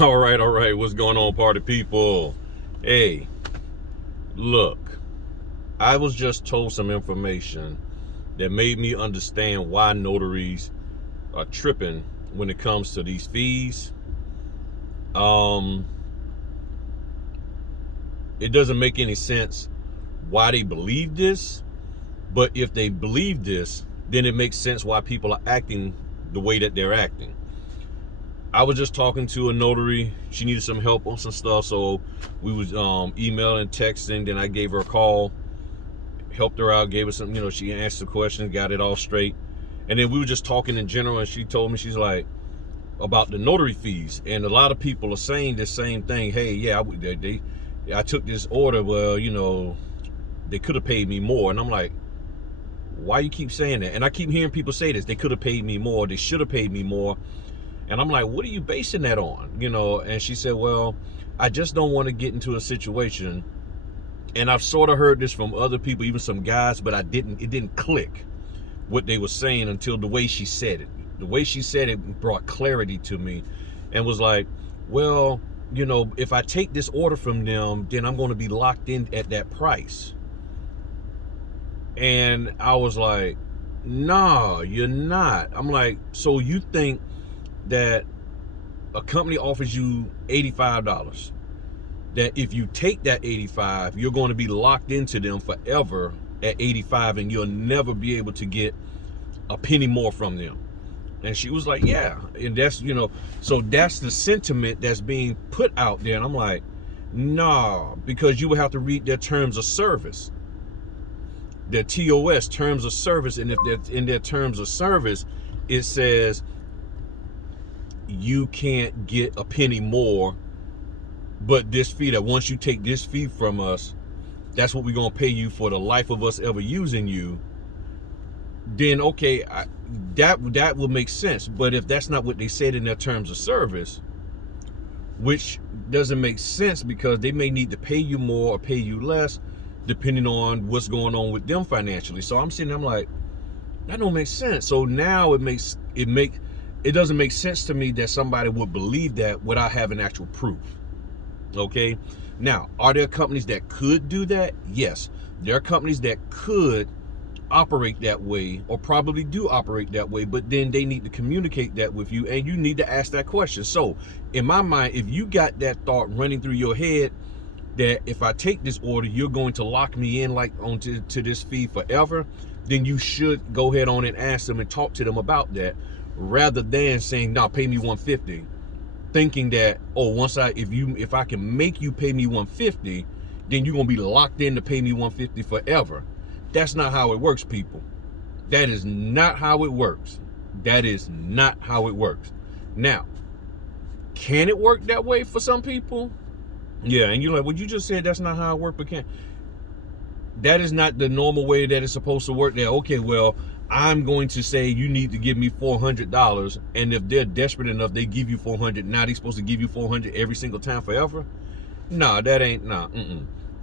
All right. What's going on, party people? Hey, look, I was just told some information that made me understand why notaries are tripping when it comes to these fees. Um, it doesn't make any sense why they believe this, but if they believe this, then it makes sense why people are acting the way that they're acting. I was just talking to a notary. She needed some help on some stuff, so we was emailing, texting. Then I gave her a call, helped her out, gave her some, she answered the question, got it all straight. And then we were just talking in general, and she told me, she's like, about the notary fees. And a lot of people are saying the same thing. Hey, yeah, I took this order. Well, they could have paid me more. And I'm like, why you keep saying that? And I keep hearing people say this. They could have paid me more. They should have paid me more. And I'm like, what are you basing that on? And she said, well, I just don't want to get into a situation. And I've sort of heard this from other people, even some guys, but it didn't click what they were saying until the way she said it. The way she said it brought clarity to me and was like, well, if I take this order from them, then I'm going to be locked in at that price. And I was like, nah, you're not. I'm like, so you think that a company offers you $85, that if you take that $85, you're going to be locked into them forever at $85 and you'll never be able to get a penny more from them. And she was like, yeah. And that's, so that's the sentiment that's being put out there. And I'm like, nah, because you would have to read their terms of service, their TOS, terms of service. And if they're in their terms of service, it says you can't get a penny more, but this fee, that once you take this fee from us, that's what we're going to pay you for the life of us ever using you. Then okay, that will make sense. But if that's not what they said in their terms of service, which doesn't make sense, because they may need to pay you more or pay you less depending on what's going on with them financially. So I'm sitting there, I'm like, that don't make sense. So now it doesn't make sense to me that somebody would believe that without having actual proof. Okay. Now, are there companies that could do that? Yes. There are companies that could operate that way, or probably do operate that way, but then they need to communicate that with you, and you need to ask that question. So in my mind, if you got that thought running through your head that if I take this order, you're going to lock me in like onto this fee forever, then you should go ahead on and ask them and talk to them about that, rather than saying, no, pay me $150, thinking that, oh, if I can make you pay me $150, then you're gonna be locked in to pay me $150 forever. That's not how it works, people. That is not how it works. That is not how it works. Now, can it work that way for some people? Yeah, and you're like, well, you just said that's not how it works, but that is not the normal way that it's supposed to work there. Okay, well, I'm going to say you need to give me $400, and if they're desperate enough, they give you $400. Now they're supposed to give you $400 every single time forever? Nah, that ain't, nah.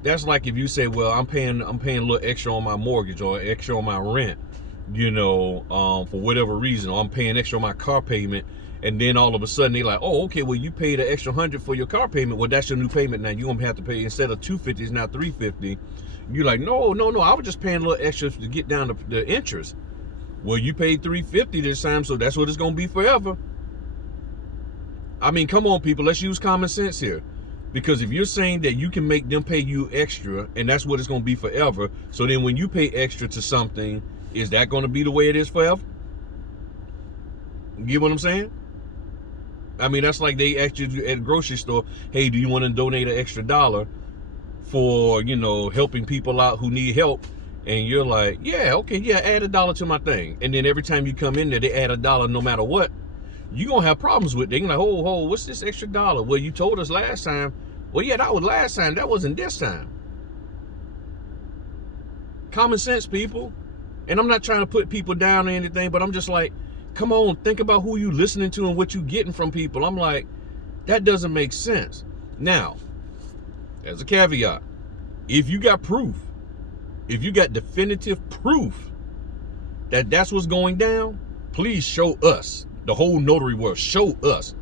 That's like if you say, well, I'm paying a little extra on my mortgage or extra on my rent, for whatever reason, or I'm paying extra on my car payment, and then all of a sudden they're like, oh, okay, well, you paid an extra $100 for your car payment. Well, that's your new payment now. You're gonna have to pay, instead of $250, it's now $350. You're like, no, I was just paying a little extra to get down the interest. Well, you paid $350 this time, so that's what it's gonna be forever. I mean, come on, people, let's use common sense here. Because if you're saying that you can make them pay you extra and that's what it's going to be forever, so then when you pay extra to something, is that going to be the way it is forever? You get what I'm saying? I mean, that's like they ask you at the grocery store, hey, do you want to donate an extra $1 for, helping people out who need help? And you're like, yeah, okay, yeah, add $1 to my thing. And then every time you come in there, they add $1 no matter what. You're going to have problems with it. You're like, oh, what's this extra $1? Well, you told us last time. Well, yeah, that was last time. That wasn't this time. Common sense, people. And I'm not trying to put people down or anything, but I'm just like, come on, think about who you listening to and what you getting from people. I'm like, that doesn't make sense. Now, as a caveat, if you got proof, if you got definitive proof that that's what's going down, please show us, the whole notary world, show us.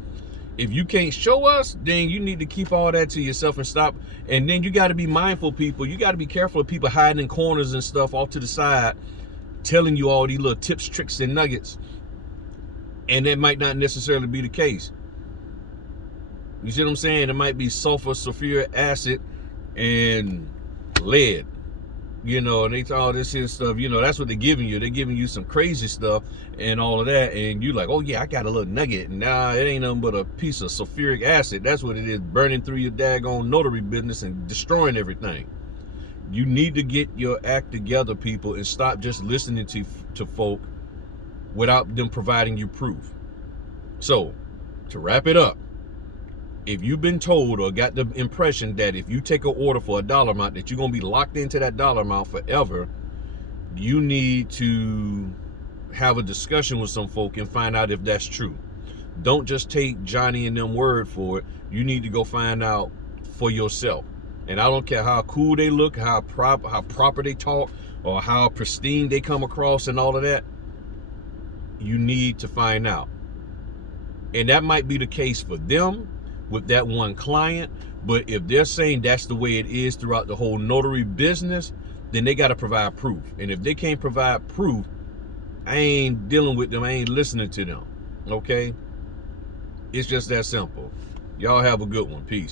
If you can't show us, then you need to keep all that to yourself and stop. And then you got to be mindful, people. You got to be careful of people hiding in corners and stuff off to the side, telling you all these little tips, tricks, and nuggets. And that might not necessarily be the case. You see what I'm saying? It might be sulfur, sulfuric acid, and lead. You know, and they all this here stuff, you know, that's what they're giving you. They're giving you some crazy stuff and all of that. And you like, oh yeah, I got a little nugget. Nah, it ain't nothing but a piece of sulfuric acid. That's what it is, burning through your daggone notary business and destroying everything. You need to get your act together, people, and stop just listening to folk without them providing you proof. So, to wrap it up, if you've been told or got the impression that if you take an order for a dollar amount that you're going to be locked into that dollar amount forever, you need to have a discussion with some folk and find out if that's true. Don't just take Johnny and them word for it. You need to go find out for yourself. And I don't care how cool they look, how proper they talk, or how pristine they come across and all of that. You need to find out. And that might be the case for them with that one client, but if they're saying that's the way it is throughout the whole notary business, then they got to provide proof. And if they can't provide proof, I ain't dealing with them. I ain't listening to them. Okay? It's just that simple. Y'all have a good one. Peace.